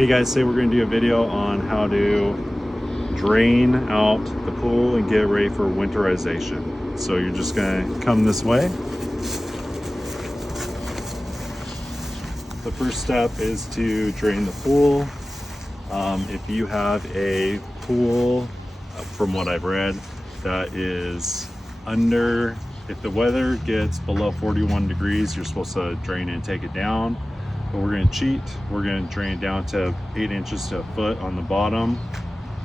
Hey guys, today we're going to do a video on how to drain out the pool and get ready for winterization. So you're just going to come this way. The first step is to drain the pool. If you have a pool, from what I've read, that is under, if the weather gets below 41 degrees, you're supposed to drain it and take it down. But we're going to cheat. We're going to drain it down to 8 inches to a foot on the bottom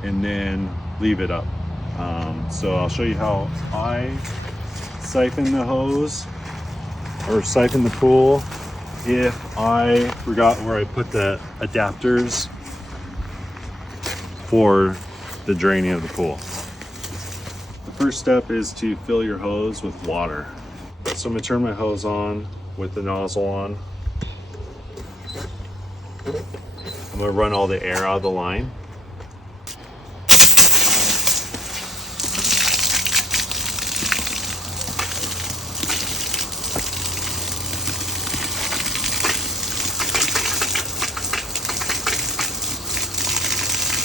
and then leave it up. So I'll show you how I siphon the hose or siphon the pool if I forgot where I put the adapters for the draining of the pool. The first step is to fill your hose with water. So I'm going to turn my hose on with the nozzle on. I'm going to run all the air out of the line.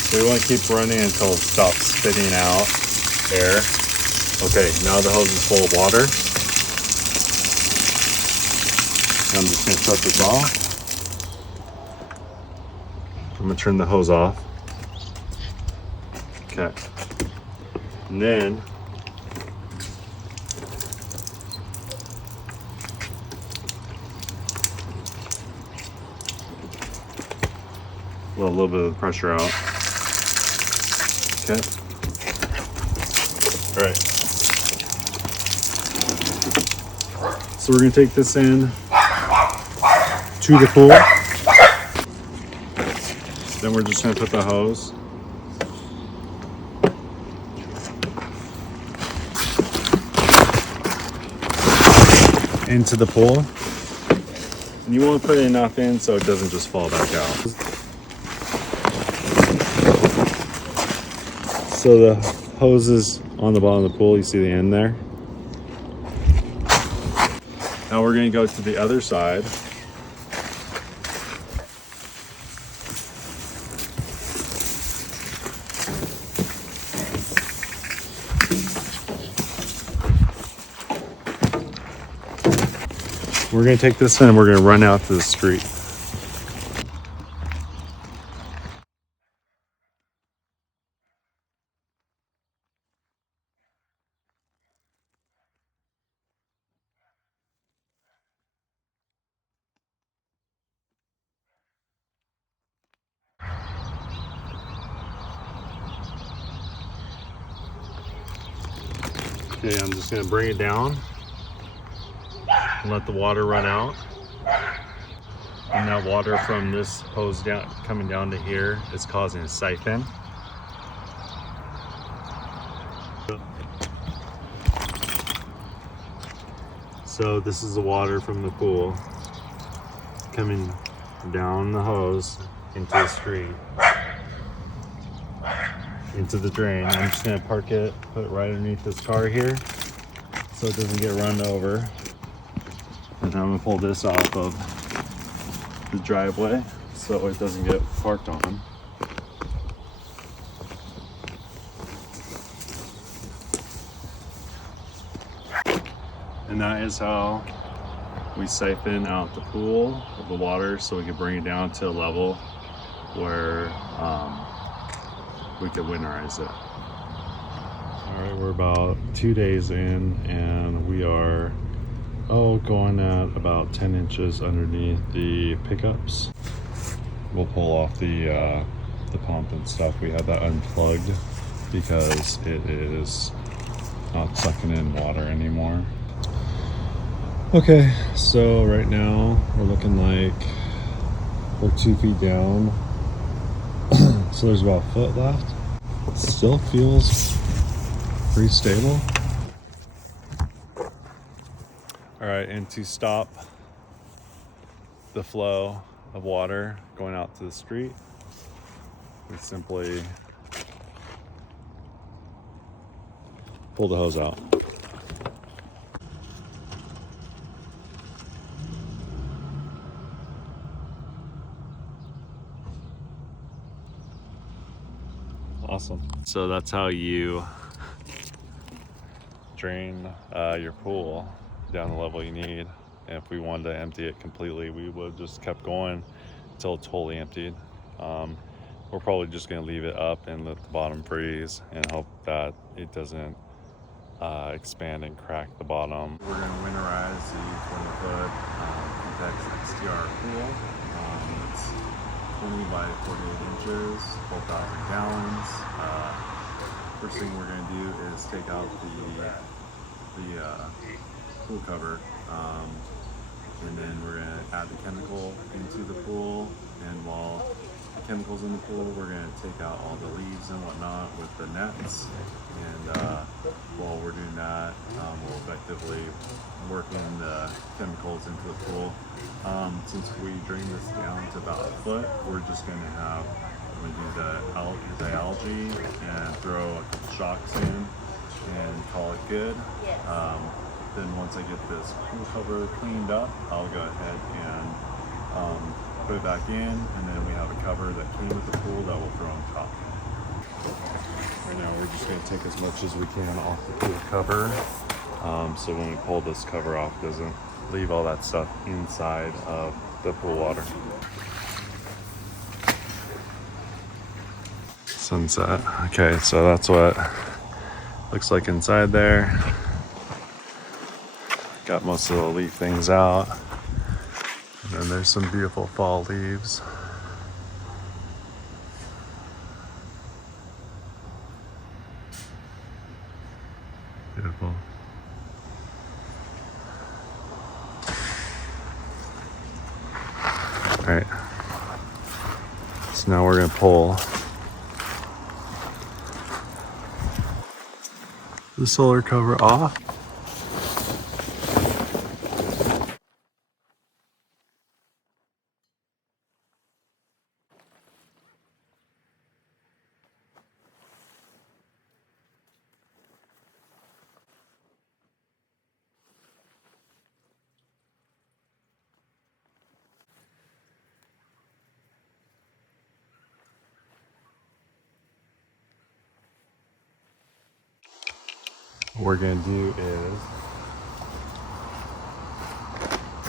So we want to keep running until it stops spitting out air. Okay, now the hose is full of water. I'm just going to shut this off. I'm going to turn the hose off. Okay. And then let a little bit of the pressure out. Okay. All right. So we're going to take this in to the pool. Then we're just going to put the hose into the pool. And you want to put enough in so it doesn't just fall back out. So the hose is on the bottom of the pool. You see the end there. Now we're going to go to the other side. We're going to take this in and we're going to run out to the street. Okay, I'm just going to bring it down and let the water run out. And that water from this hose down coming down to here is causing a siphon. So this is the water from the pool coming down the hose into the street, into the drain. I'm just going to park it, put it right underneath this car here so it doesn't get run over. And I'm going to pull this off of the driveway so it doesn't get parked on. And that is how we siphon out the pool of the water so we can bring it down to a level where we can winterize it. All right, we're about 2 days in and we are going at about 10 inches underneath the pickups. We'll pull off the pump and stuff. We have that unplugged because it is not sucking in water anymore. Okay, so right now we're looking like we're 2 feet down. So there's about a foot left. It still feels pretty stable. All right, and to stop the flow of water going out to the street, we simply pull the hose out. Awesome. So that's how you drain your pool down the level you need. And if we wanted to empty it completely, we would have just kept going until it's totally emptied. We're probably just going to leave it up and let the bottom freeze and hope that it doesn't expand and crack the bottom. We're going to winterize the 20-foot Intex XTR pool. It's 20 by 48 inches, 12,000 gallons. First thing we're going to do is take out the pool cover, and then we're going to add the chemical into the pool. And while the chemical's in the pool, we're going to take out all the leaves and whatnot with the nets. And while we're doing that, we'll effectively work in the chemicals into the pool. Since we drain this down to about a foot, we're just going to have, we do the algae and throw a couple shocks in and call it good. Then once I get this pool cover cleaned up, I'll go ahead and put it back in, and then we have a cover that came with the pool that we'll throw on top. Right now we're just going to take as much as we can off the pool cover, so when we pull this cover off, it doesn't leave all that stuff inside of the pool water. Sunset. Okay, so that's what looks like inside there. Got most of the leaf things out. And then there's some beautiful fall leaves. Beautiful. All right. So now we're gonna pull the solar cover off. What we're gonna do is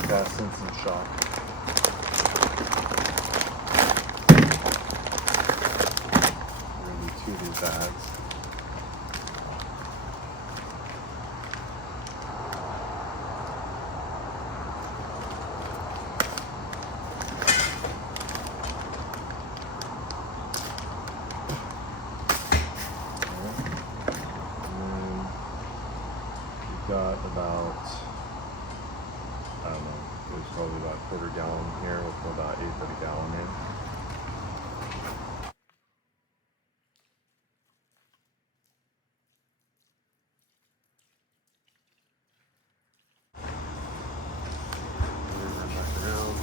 cast in some shock. We're gonna do 2 of these bags. Got about, I don't know, there's probably about a quarter gallon here. We'll put about 1/8 of a gallon in. Run back around.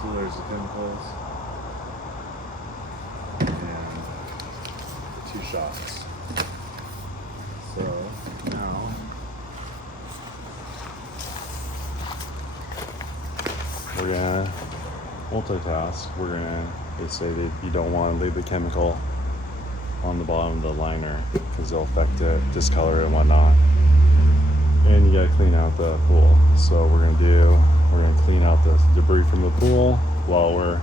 So there's the chemicals and the 2 shots. So now we're gonna multitask. We're gonna, they say that you don't want to leave the chemical on the bottom of the liner because it'll affect it, discolor it and whatnot. And you gotta clean out the pool. So we're gonna clean out the debris from the pool while we're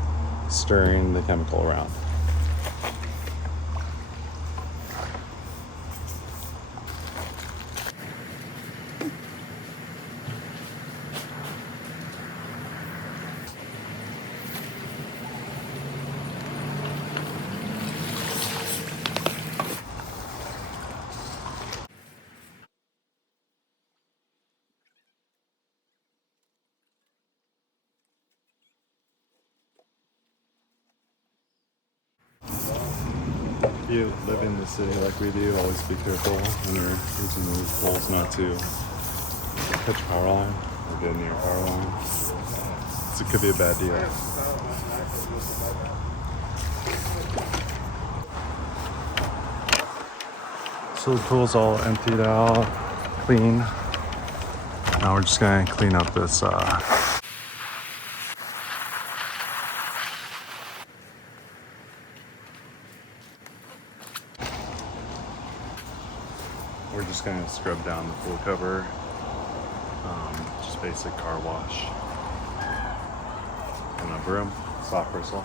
stirring the chemical around. If you live in the city like we do, always be careful when you're using these poles not to catch a power line or get near a power line. It could be a bad deal. So the pool's all emptied out, clean. Now we're just gonna clean up this we're just gonna scrub down the pool cover. Just basic car wash. And a broom, soft bristle.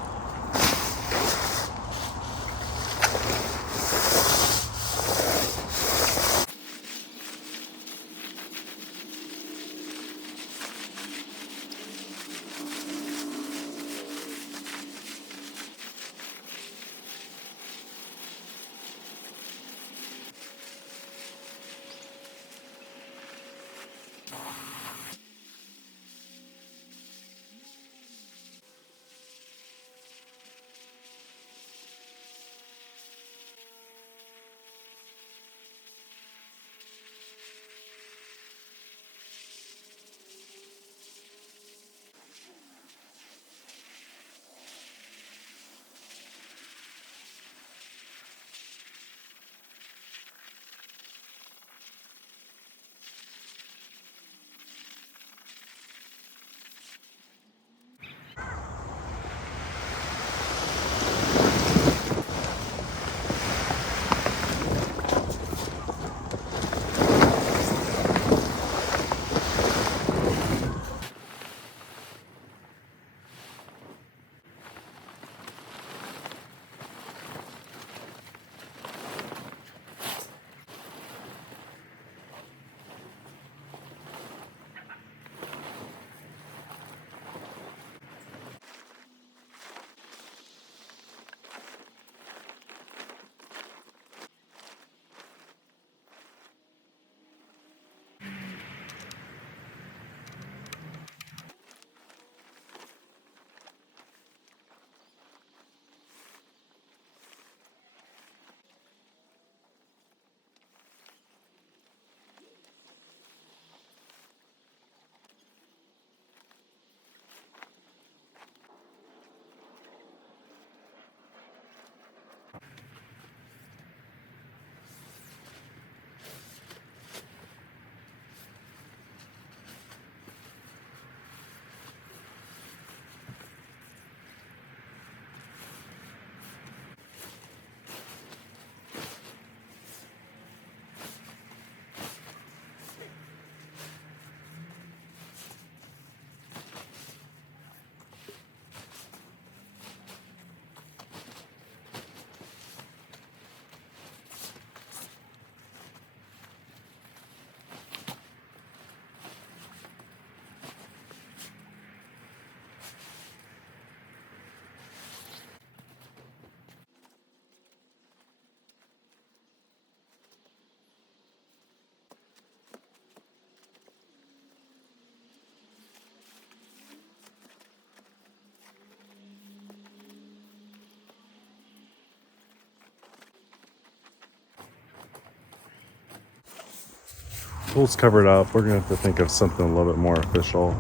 Pool's covered up. We're gonna have to think of something a little bit more official.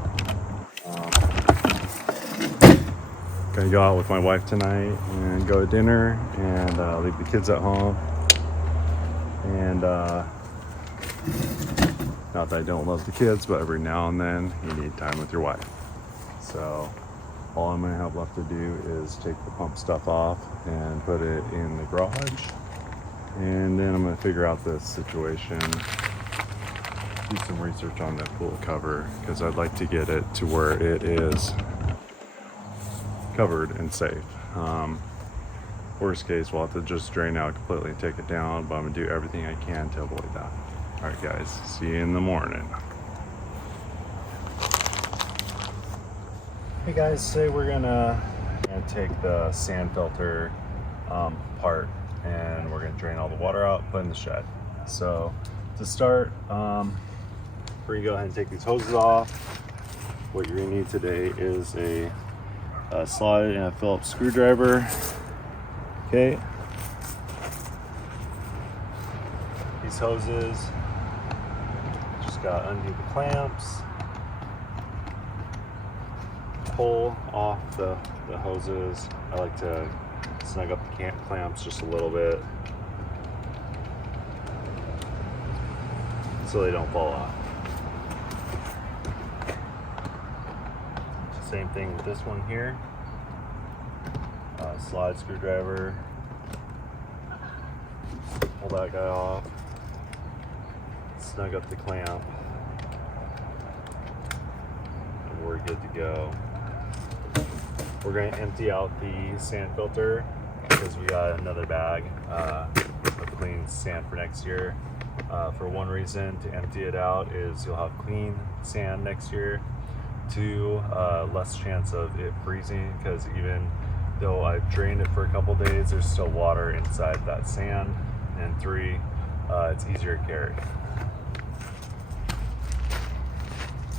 Gonna go out with my wife tonight and go to dinner and leave the kids at home. And not that I don't love the kids, but every now and then you need time with your wife. So all I'm gonna have left to do is take the pump stuff off and put it in the garage. And then I'm gonna figure out this situation. Do some research on that pool cover because I'd like to get it to where it is covered and safe. Worst case, we'll have to just drain out completely and take it down, but I'm gonna do everything I can to avoid that. All right, guys, see you in the morning. Hey guys, today we're gonna take the sand filter part and we're gonna drain all the water out, put in the shed. So to start, we're gonna go ahead and take these hoses off. What you're gonna need today is a slotted and a Phillips screwdriver. Okay. These hoses, just gotta undo the clamps, pull off the hoses, I like to snug up the clamps just a little bit so they don't fall off. Same thing with this one here. Slide screwdriver, pull that guy off, snug up the clamp, and we're good to go. We're going to empty out the sand filter because we got another bag of clean sand for next year. For one reason to empty it out is you'll have clean sand next year. 2, less chance of it freezing, because even though I've drained it for a couple days, there's still water inside that sand. And 3, it's easier to carry.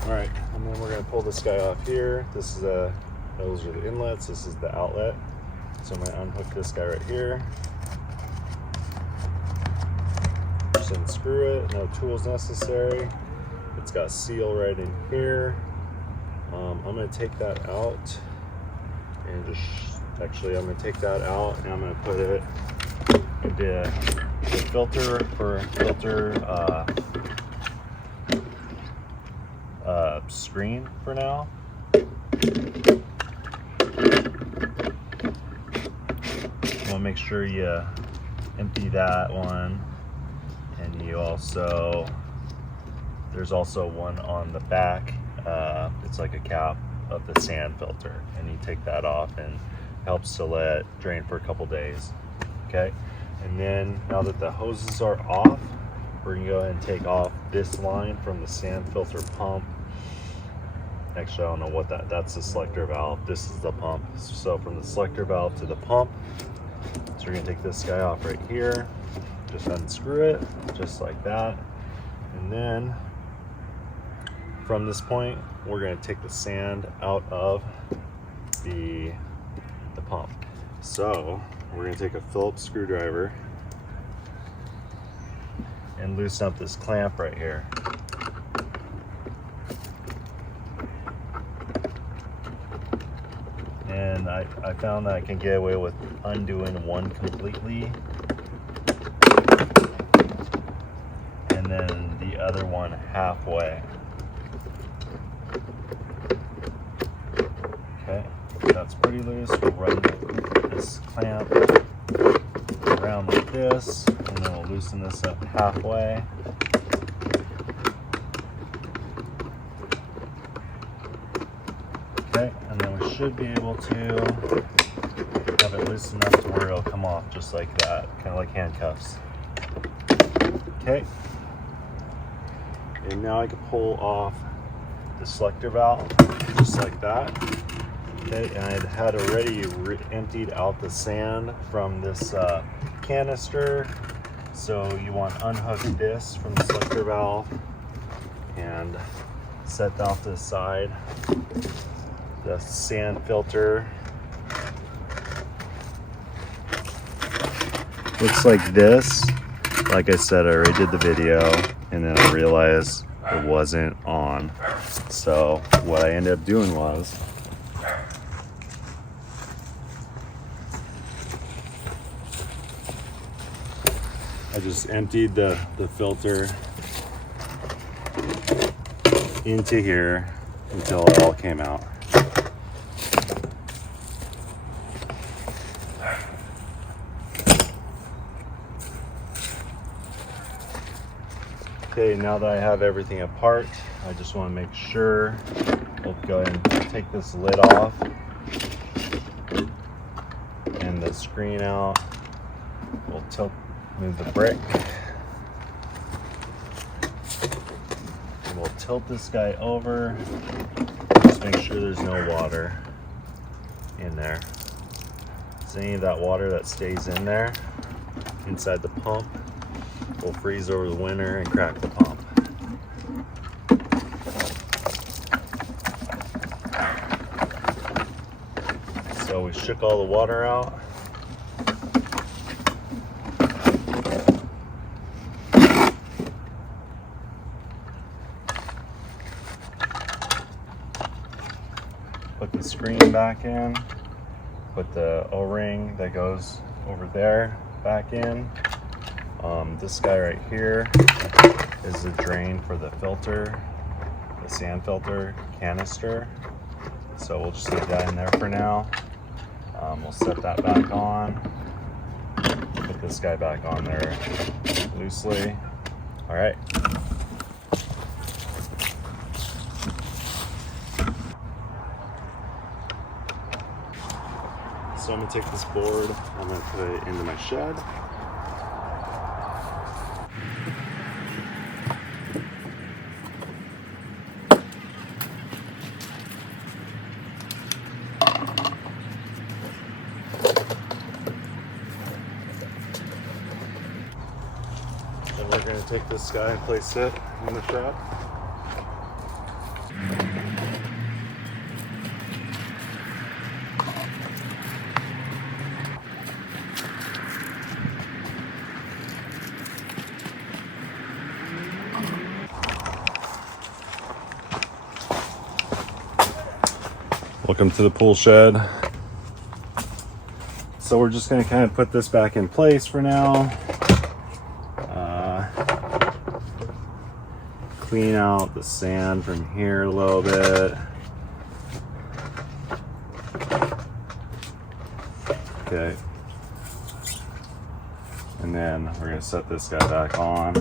All right, and then we're gonna pull this guy off here. Those are the inlets, this is the outlet. So I'm gonna unhook this guy right here. Just unscrew it, no tools necessary. It's got a seal right in here. I'm going to take that out and I'm going to take that out and I'm going to put it into the filter for screen for now. You want to make sure you empty that one, and there's also one on the back. It's like a cap of the sand filter, and you take that off and helps to let it drain for a couple days. Okay, and then now that the hoses are off, we're gonna go ahead and take off this line from the sand filter pump. Actually, I don't know what that's the selector valve. This is the pump. So from the selector valve to the pump, so we're gonna take this guy off right here, just unscrew it just like that, and then from this point, we're going to take the sand out of the pump. So we're going to take a Phillips screwdriver and loosen up this clamp right here. And I found that I can get away with undoing one completely and then the other one halfway. Okay, that's pretty loose. We'll run this clamp around like this, and then we'll loosen this up halfway. Okay, and then we should be able to have it loose enough to where it'll come off just like that, kind of like handcuffs. Okay, and now I can pull off the selector valve just like that. Okay, and I had already emptied out the sand from this canister, so you want to unhook this from the selector valve and set that off to the side. The sand filter looks like this. Like I said, I already did the video and then I realized it wasn't on. So what I ended up doing was I just emptied the filter into here until it all came out. Okay, now that I have everything apart, I just want to make sure. We'll go ahead and take this lid off and the screen out. We'll move the brick. And we'll tilt this guy over. Just make sure there's no water in there. So any of that water that stays in there inside the pump will freeze over the winter and crack the pump. So we shook all the water out. put the screen back in, put the O-ring that goes over there back in. This guy right here is the drain for the filter, the sand filter canister. So we'll just leave that in there for now. We'll set that back on. Put this guy back on there loosely. All right. So I'm gonna take this board, I'm gonna put it into my shed. Then we're gonna take this guy and place it in the shed. Welcome to the pool shed. So we're just going to kind of put this back in place for now. Clean out the sand from here a little bit. Okay. And then we're going to set this guy back on.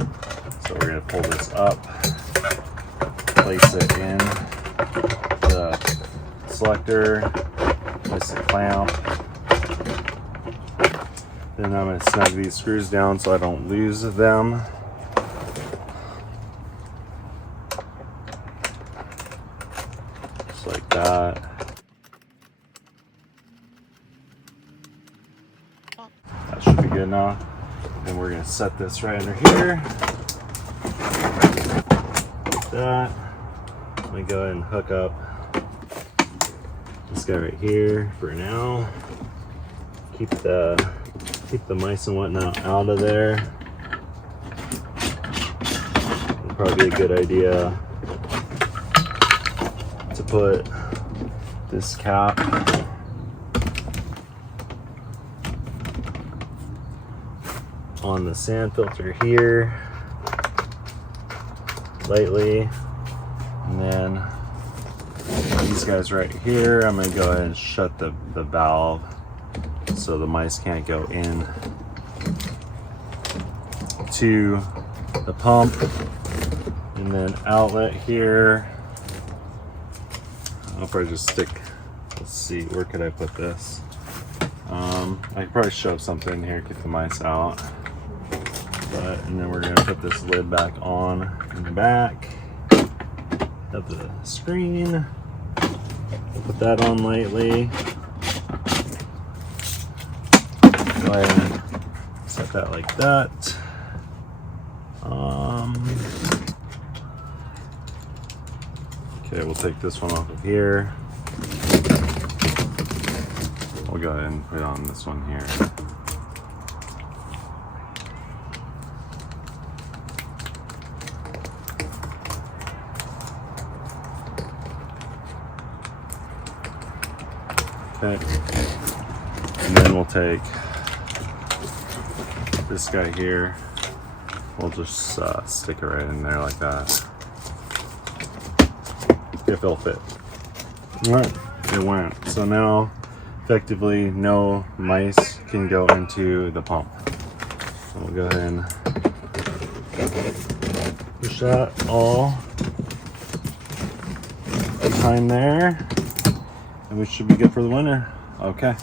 So we're going to pull this up, place it in the selector, place the clamp. Then I'm going to snug these screws down so I don't lose them. Just like that. That should be good enough. Then we're going to set this right under here. Like that. Let me go ahead and hook up this guy right here for now. Keep the mice and whatnot out of there. It'd probably be a good idea to put this cap on the sand filter here lightly, and then these guys right here, I'm going to go ahead and shut the valve so the mice can't go in to the pump. And then outlet here, I'll probably just stick, let's see, where could I put this? I could probably shove something in here, get the mice out. And then we're going to put this lid back on in the back of the screen. Put that on lightly. Go ahead and set that like that. Okay, we'll take this one off of here. We'll go ahead and put it on this one here. Okay, and then we'll take this guy here, we'll just stick it right in there like that, if it'll fit. All right, it went. So now effectively no mice can go into the pump. So we'll go ahead and push that all behind there. And we should be good for the winter. Okay.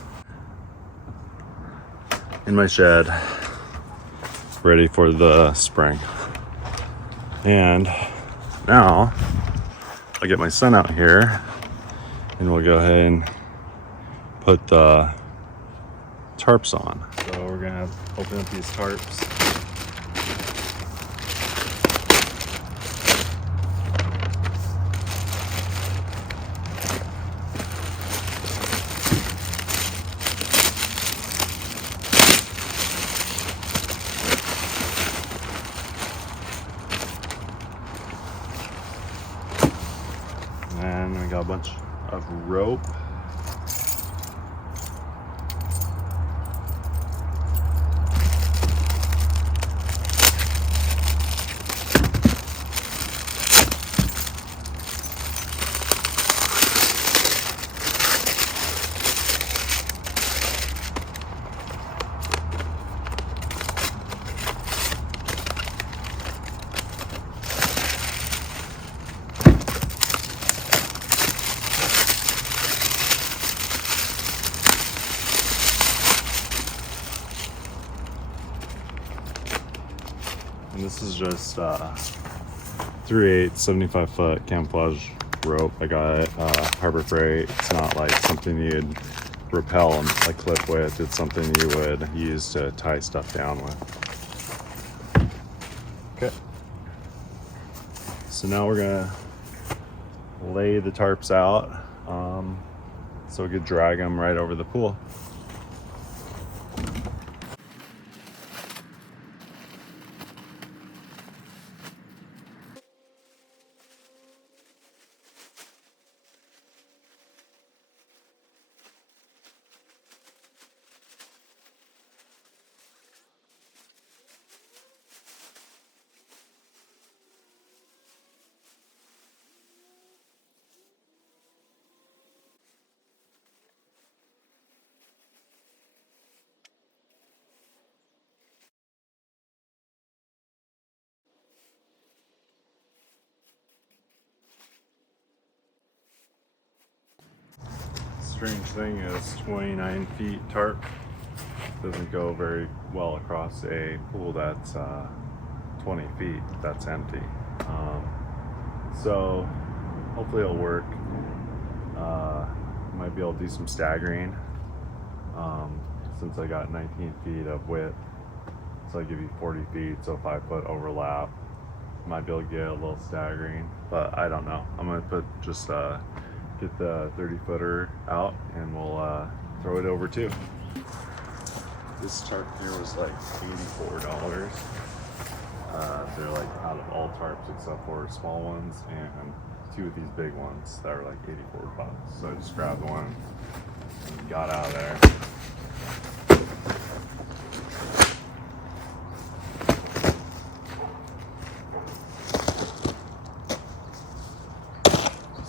In my shed, ready for the spring. And now I'll get my son out here and we'll go ahead and put the tarps on. So we're gonna open up these tarps. And we got a bunch of rope. And this is just 3/8 75-foot camouflage rope. I got it Harbor Freight. It's not like something you'd rappel and like clip with. It's something you would use to tie stuff down with. Okay. So now we're gonna lay the tarps out so we could drag them right over the pool. Strange thing is 29 feet tarp doesn't go very well across a pool that's 20 feet that's empty. So hopefully it'll work. Might be able to do some staggering since I got 19 feet of width, so I'll give you 40 feet, so 5-foot overlap. Might be able to get a little staggering, but I don't know. I'm gonna put just get the 30-footer out and we'll throw it over too. This tarp here was like $84. They're like out of all tarps except for small ones and 2 of these big ones that are like 84 bucks. So I just grabbed one and got out of there.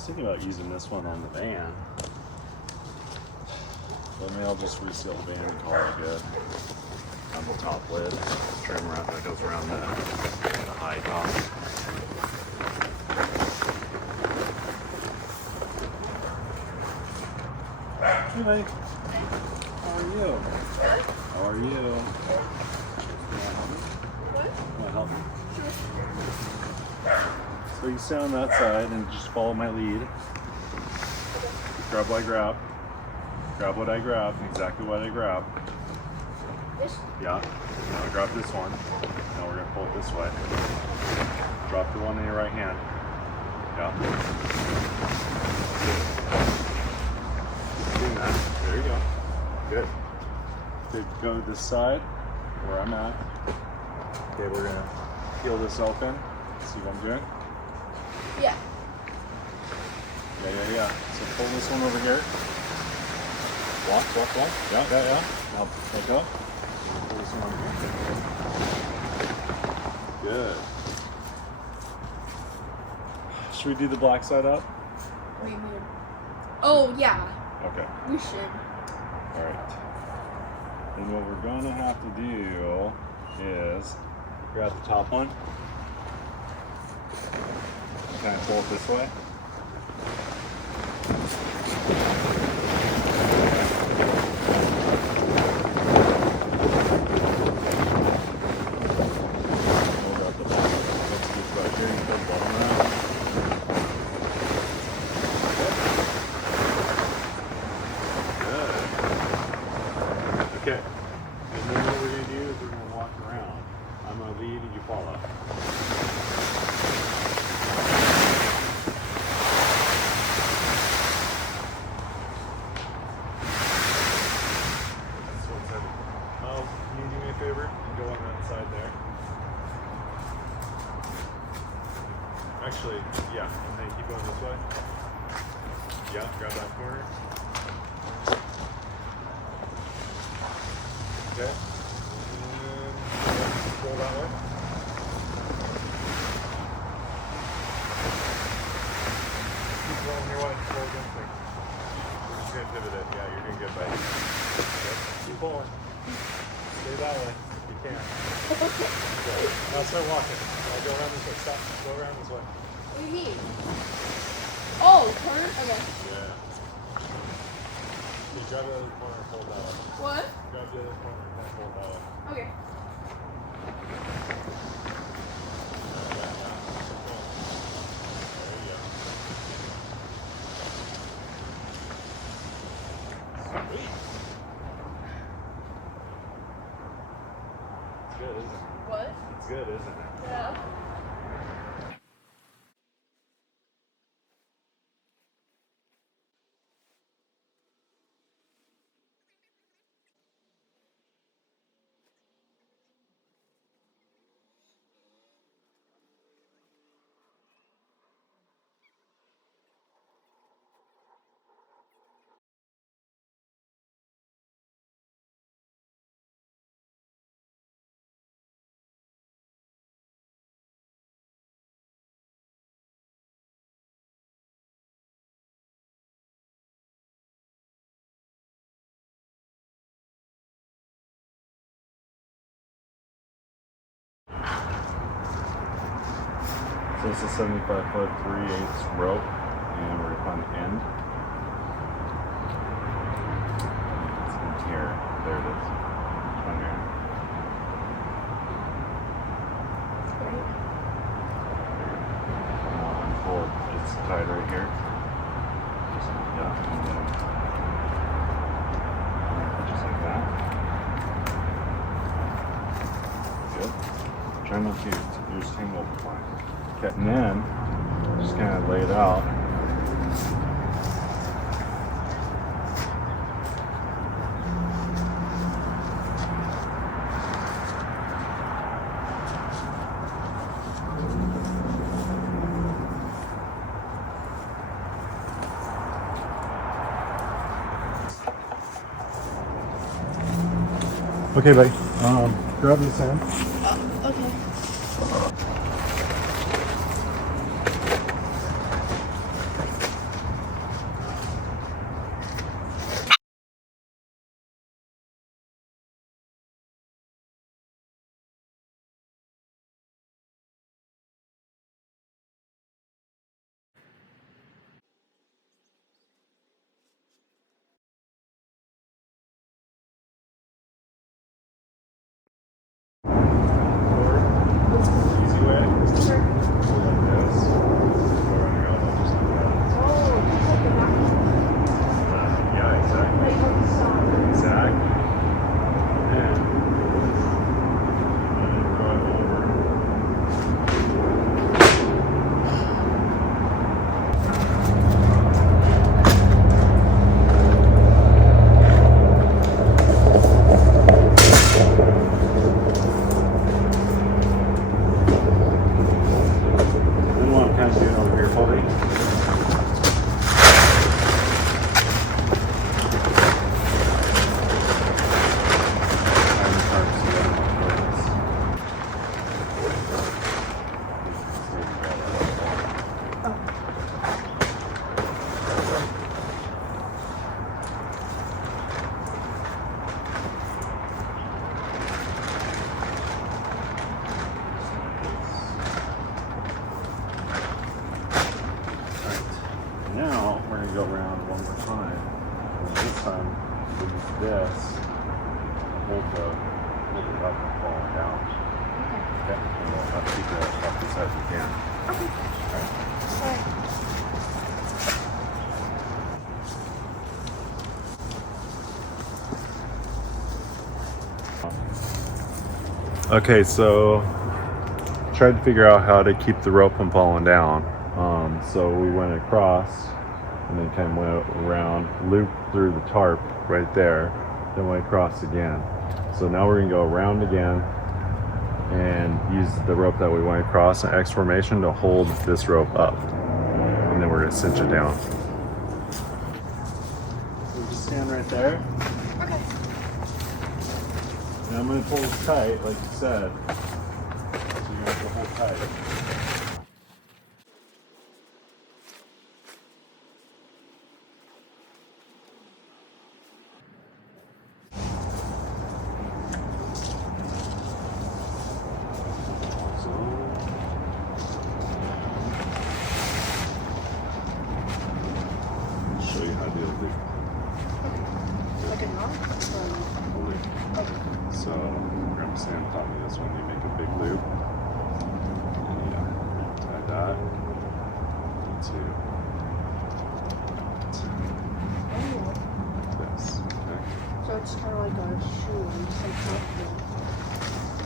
Thinking about using this one on the van, but maybe I'll just reseal the van and call it good. On the top lid, trim around that goes around the high top. Hey, buddy. How are you? How are you? What? Want to help me? Sure. So you stay on that side and just follow my lead. Grab what I grab. Grab what I grab, exactly what I grab. This? Yeah. Now grab this one. Now we're gonna pull it this way. Drop the one in your right hand. Yeah. Doing that. There you go. Good. Good. Go to this side where I'm at. Okay, we're gonna peel this open. See what I'm doing? Yeah. Yeah. So pull this one over here. Walk. Yeah. Now let go. Pull this one over here. Good. Should we do the black side up? What do you mean? Oh, yeah. Okay. We should. Alright. And what we're gonna have to do is grab the top one. Kind of pull it this way. Hold up the bottom. Let's just right here and pull the bottom around. Good. Okay. And then what we're going to do is we're going to walk around. I'm going to lead and you follow. Actually, yeah, and then keep going this way. Yeah, grab that corner. Okay. And pull that way. Keep rolling your way. Pull against me. We're just gonna pivot it. Yeah, you're doing good, buddy. Okay. Keep pulling. Stay that way if you can. Okay. Now start walking. I'll go around this way. Stop. Go around this way. What do you mean? Oh, turn? Okay. Yeah. Okay, grab the other corner and pull that way. What? Grab the other corner and pull that way. Okay. There you go. Sweet. It's good, isn't it? What? It's good, isn't it? Yeah. So it's a 75-foot 3/8 rope, and we're on the end. It's in here. There it is. On here. Unfold. It's tied right here. Just, yeah, and then just like that. Good. Try not to use tangle line. Okay, and then just kind of lay it out. Okay, buddy. Grab this end. Okay. Easy way. Sure. Go like this. Go around your elbow just like that. Oh, just like the back. Yeah, exactly. Like on the side. Exactly. And drive over. Then what I'm kind of doing over here, buddy. Now we're going to go around one more time. And this time we use this to hold it up and falling down. Okay. And we'll have to keep it up as high as we can. Okay. Alright. Okay, so tried to figure out how to keep the rope from falling down. So we went across and then kind of went around, looped through the tarp right there, then went across again. So now we're gonna go around again and use the rope that we went across in X formation to hold this rope up. And then we're gonna cinch it down. stand right there. Okay. And I'm going to pull this tight, like you said. So you have to hold tight. Show you how to do a loop. Like a knot? A loop. So we're going to stand on top of this one. You make a big loop. And yeah, tie that into this. Okay. So it's kind of like a shoe. Just like that.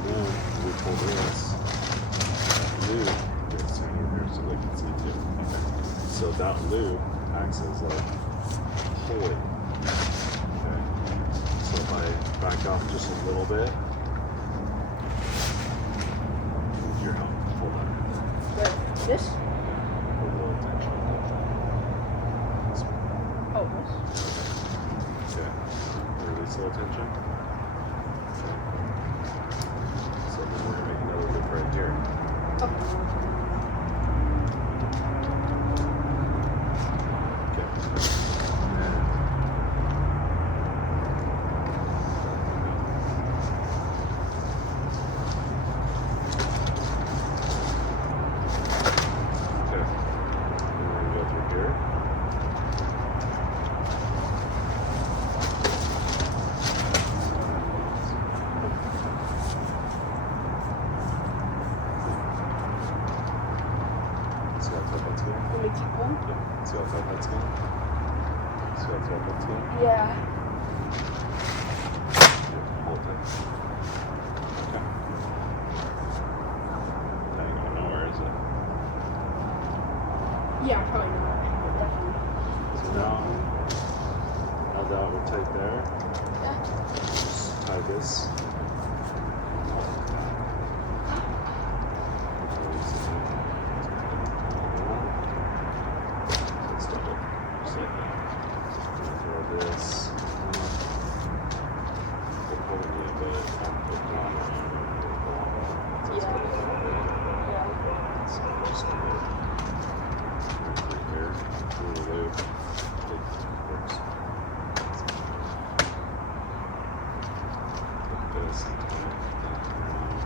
Then we pull this loop. Here, stand over here so they can see too. Okay. So that loop acts as like a pulley. Okay. So if I back off just a little bit, use your help. Hold on. But this? Hold a little tension. This one. Oh, this? Okay. Release a little tension. Okay. So then we're gonna make another loop right here. Okay. Let me keep one. Yeah. See how tight that's going? See how tight that's going? Yeah. Hold tight. Okay. That ain't going nowhere, is it? Yeah, probably not. But definitely. So now that we're tight there, Yeah. just tie this. Let's double. Just like that. Throw this. We'll pull it a little bit. Put it on. So it's gonna fall there. Yeah. So we're just gonna right here, pull the loop. Works. Take this and tie it around.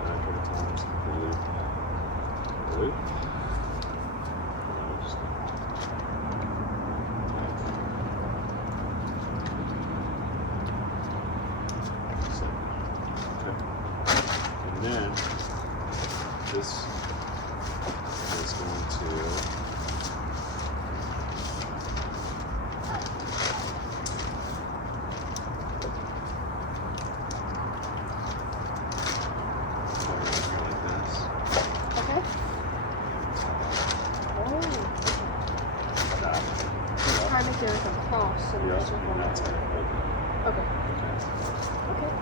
And a couple times. The loop. The loop. And then we're just gonna so, okay. And then this is going to go right here like this. Okay. Oh. That. Just trying to get like a cross. And Yep. just like And that's it. Okay. Okay. Okay.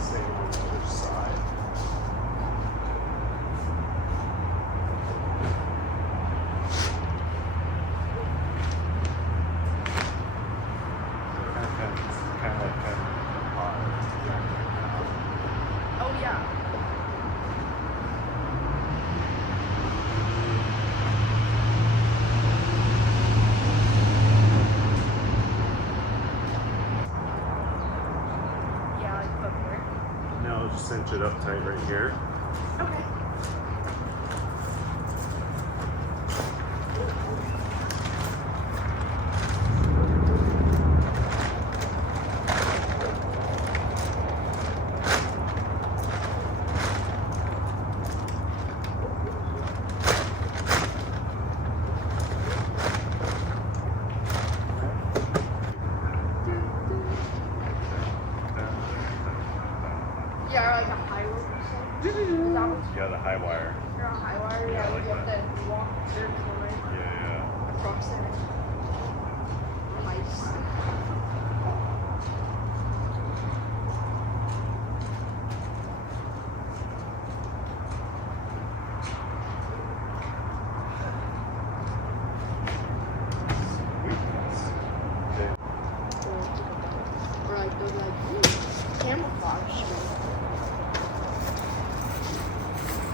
Same on the other side. Oh yeah. Yeah, like before. Now just cinch it up tight right here. Okay. Yeah, or like a high rope or something. Is that what Yeah, the high wire. you're on high wire? Yeah, Yeah, like you have that. to walk through the line Yeah, across there. Nice.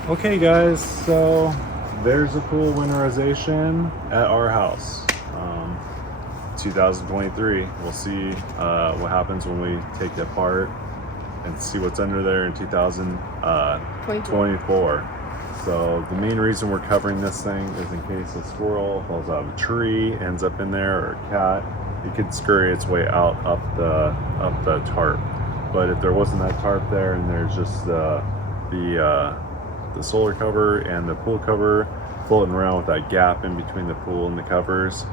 Okay guys, so there's a pool winterization at our house. 2023. We'll see what happens when we take it apart and see what's under there in 2024. So the main reason we're covering this thing is in case a squirrel falls out of a tree, ends up in there, or a cat, it could scurry its way out up the tarp. But if there wasn't that tarp there and there's just the solar cover and the pool cover floating around with that gap in between the pool and the covers,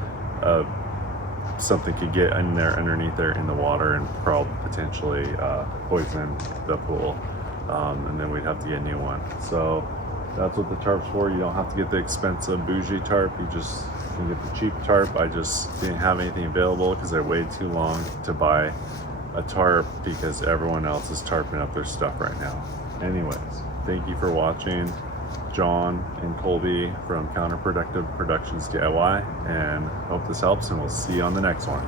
something could get in there underneath there in the water and probably potentially poison the pool, and then we'd have to get a new one. So that's what the tarp's for. You don't have to get the expensive bougie tarp, you just can get the cheap tarp. I just didn't have anything available because I waited too long to buy a tarp because everyone else is tarping up their stuff right now. Anyways, thank you for watching. John and Colby from Counterproductive Productions DIY, and hope this helps, and we'll see you on the next one.